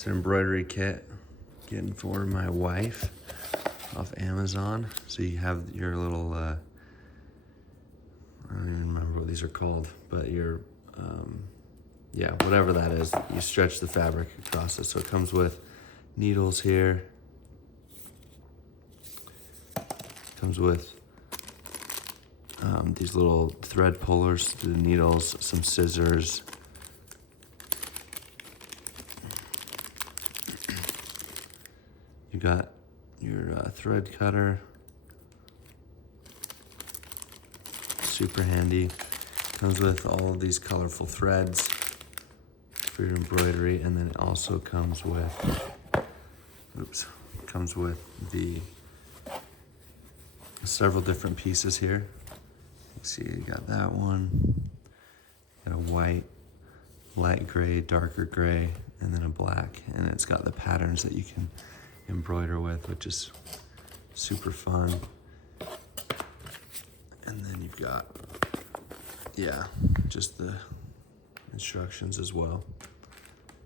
It's an embroidery kit getting for my wife off Amazon. So you have your little, I don't even remember what these are called, but your, yeah, whatever that is, you stretch the fabric across it. So it comes with needles here. Comes with these little thread pullers to the needles, some scissors. You got your thread cutter, super handy. Comes with all of these colorful threads for your embroidery, and then it also comes with, comes with the several different pieces here. You see, you got that one, got a white, light gray, darker gray, and then a black, and it's got the patterns that you can embroider with, which is super fun. And then you've got, yeah, just the instructions as well.